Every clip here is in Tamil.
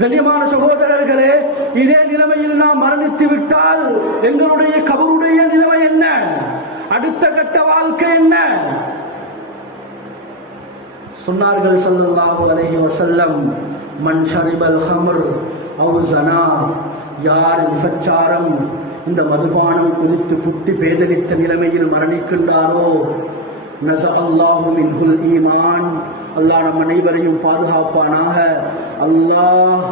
கண்ணியமான சகோதரர்களே, இதே நிலைமையில் நாம் மரணித்து விட்டால் எங்களுடைய கபருடைய நிலைமை என்ன? அடுத்த கட்ட வாழ்க்கை என்ன? சொன்னார்கள் ஸல்லல்லாஹு அலைஹி வஸல்லம், மன் ஷரிபல் ஹம்ர் அவ் ஸனா, யார் விபச்சாரம், இந்த மதுபானம் குடித்து புத்தி பேதலித்த நிலைமையில் மரணிக்கின்றாரோ, நஸஅல்லாஹு மின்ஹுல் ஈமான், அல்லாஹ் நம் அனைவரையும் பாதுகாப்பானாக. அல்லாஹ்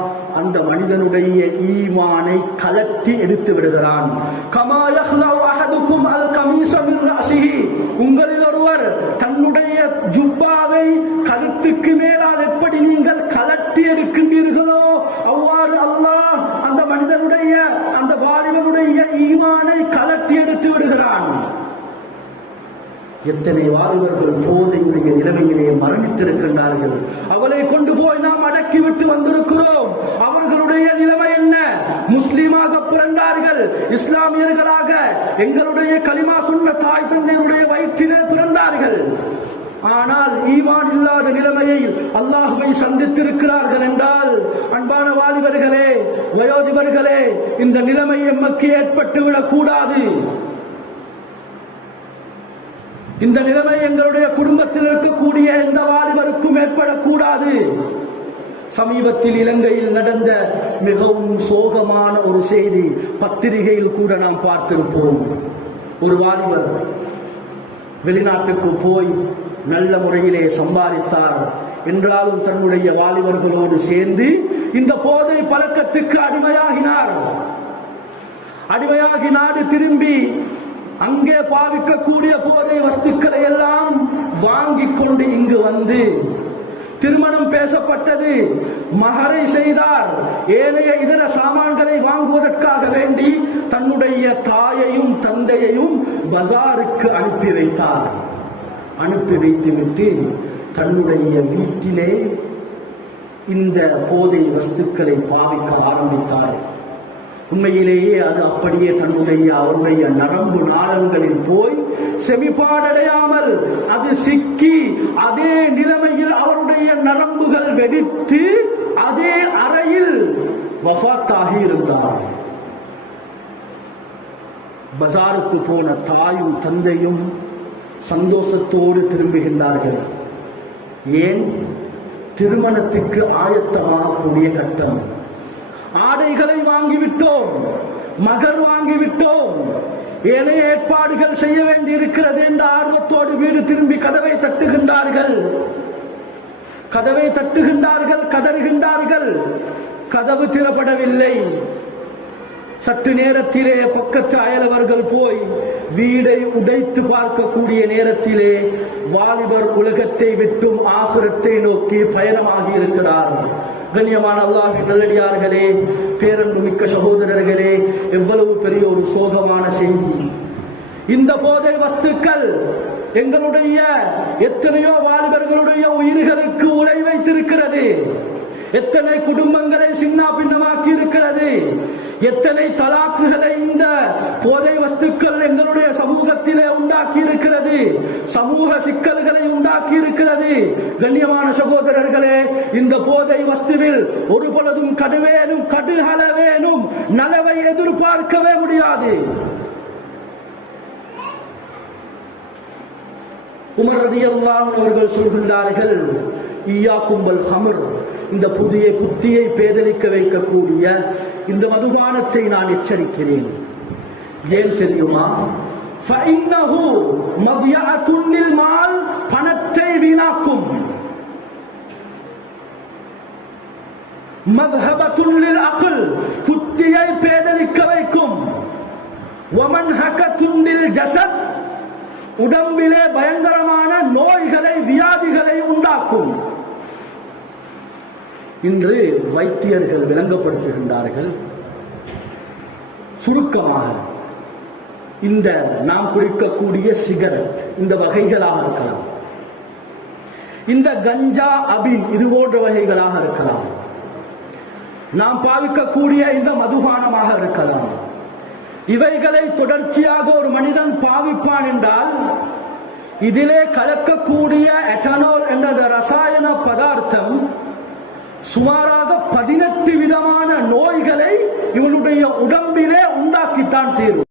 அந்த மனிதனுடைய ஈமானை கலட்டி எடுத்து விடுகிறான். கமா யஹ்லவு அஹதுக்கும் அல் கமீஸ மின் ரஸிஹி, உங்களில் ஒருவர் தன்னுடைய ஜுப்பாவை கழுத்துக்கு மேலால் எப்படி நீங்கள் கலட்டி எடுக்கின்றீர்களோ அவ்வாறு அல்லாஹ் அந்த மனிதனுடைய அந்த வாலிபனுடைய ஈமானை கலட்டி எடுத்து விடுகிறான். எத்தனை வாலிபர்கள் போதையுடைய நிலைமையிலே மரணித்திருக்கின்றார்கள். அவளை கொண்டு போய் நாம் அடக்கிவிட்டு வந்திருக்கிறோம். அவர்களுடைய நிலைமை என்ன? முஸ்லீமாக பிறந்தார்கள், இஸ்லாமியர்களாக எங்களுடைய கலிமா சொன்ன தாய் தந்தையுடைய வயிற்றிலே பிறந்தார்கள். ஆனால் ஈமான் இல்லாத நிலைமையை அல்லாஹ்வை சந்தித்திருக்கிறார்கள் என்றால், அன்பான வாலிபர்களே, வயோதிபர்களே, இந்த நிலைமை எமக்கு ஏற்பட்டுவிடக் கூடாது. இந்த நிலைமை எங்களுடைய குடும்பத்தில் இருக்கக்கூடிய எந்த வாலிபருக்கும் ஏற்படக்கூடாது. சமீபத்தில் இலங்கையில் நடந்த மிகவும் சோகமான ஒரு செய்தி பத்திரிகையில் கூட நாம் பார்த்திருப்போம். ஒரு வாலிபர் வெளிநாட்டுக்கு போய் நல்ல முறையிலே சம்பாதித்தார் என்றாலும் தன்னுடைய வாலிபர்களோடு சேர்ந்து இந்த போதை பழக்கத்துக்கு அடிமையாகி நாடு திரும்பி அங்கே பாவிக்கக்கூடிய போதை வஸ்துக்களை எல்லாம் வாங்கிக் கொண்டு இங்கு வந்து திருமணம் பேசப்பட்டது, மஹரை செய்தார். ஏனைய இதர சாமான்களை வாங்குவதற்காக வேண்டி தன்னுடைய தாயையும் தந்தையையும் பஜாருக்கு அனுப்பி வைத்தார். அனுப்பி வைத்துவிட்டு தன்னுடைய வீட்டிலே இந்த போதை வஸ்துக்களை பாவிக்க ஆரம்பித்தார். உண்மையிலேயே அது அப்படியே அவருடைய நரம்பு நாளங்களில் போய் செமிப்பாடடையாமல் அது சிக்கி அதே நிலைமையில் அவருடைய நரம்புகள் வெடித்து அதே அறையில் வஃபாத்தாகி இருந்தார். பஜாருக்கு போன தாயும் தந்தையும் சந்தோஷத்தோடு திரும்புகின்றார்கள். ஏன்? திருமணத்துக்கு ஆயத்தமாகக்கூடிய கட்டம். ஆடைகளை வாங்கிவிட்டோம், மகர் வாங்கிவிட்டோம், ஏனைய ஏற்பாடுகள் செய்ய வேண்டியிருக்கிறது என்ற ஆர்வத்தோடு வீடு திரும்பி கதவை தட்டுகின்றார்கள், கதறுகின்றார்கள். கதவு திறப்படவில்லை. சற்று நேரத்திலே பக்கத்து அயலவர்கள் போய் வீடை உடைத்து பார்க்கக்கூடிய நேரத்திலே வாலிபர் உலகத்தை விட்டும் ஆகிரத்தை நோக்கி பயணமாகி இருக்கிறார். கண்ணியமான அல்லாஹ்வின் நல்லடியார்களே, பேரன்பு மிக்க சகோதரர்களே, எவ்வளவு பெரிய ஒரு சோகமான செய்தி! இந்த போதை வஸ்துக்கள் எங்களுடைய எத்தனையோ வாலிபர்களுடைய உயிர்களுக்கு உலை வைத்திருக்கிறது. எத்தனை குடும்பங்களை சின்ன பின்னமாக்கி இருக்கிறது. எத்தனை தலாக்குகளை இந்த போதை வஸ்துக்கள் எங்களுடைய சமூகத்திலே உண்டாக்கி இருக்கிறது. சமூக சிக்கல்களை உண்டாக்கி இருக்கிறது. கண்ணியமான சகோதரர்களே, இந்த போதை வஸ்துவில் ஒரு பொழுதும் கடுகளவேனும் நலவை எதிர்பார்க்கவே முடியாது. உமர் ரலியல்லாஹு அன்ஹு அவர்கள் சொல்கின்றார்கள், ஈயாக்கும் வல் ஹம்ர், இந்த புதிய புத்தியை பேதலிக்க வைக்கக்கூடிய இந்த மதுபானத்தை நான் எச்சரிக்கிறேன். ஏன் தெரியுமா? ஃபஇன்னஹு மத்யஅத்துன் லில் மால், பணத்தை வீணாக்கும். மத்ஹபத்துன் லில் அக்ல், புத்தியை பேதலிக்க வைக்கும். வமன்ஹகத்துன் லில் ஜஸத், உடம்பிலே பயங்கரமான நோய்களை வியாதிகளை உண்டாக்கும். இன்று வைத்தியர்கள் விளங்கப்படுத்துகின்றார்கள். சுருக்கமாக இந்த நாம் குடிக்கக்கூடிய சிகரெட் இந்த வகைகளாக இருக்கலாம், இந்த கஞ்சா அபின் இது போன்ற வகைகளாக இருக்கலாம், நாம் பாவிக்கக்கூடிய இந்த மதுபானமாக இருக்கலாம். இவைகளை தொடர்ச்சியாக ஒரு மனிதன் பாவிப்பான் என்றால் இதிலே கலக்கக்கூடிய எத்தனால் என்ற ரசாயன பதார்த்தம் சுமாராக 18 எங்களுடைய உடம்பிலே உண்டாக்கித்தான் தீரும்.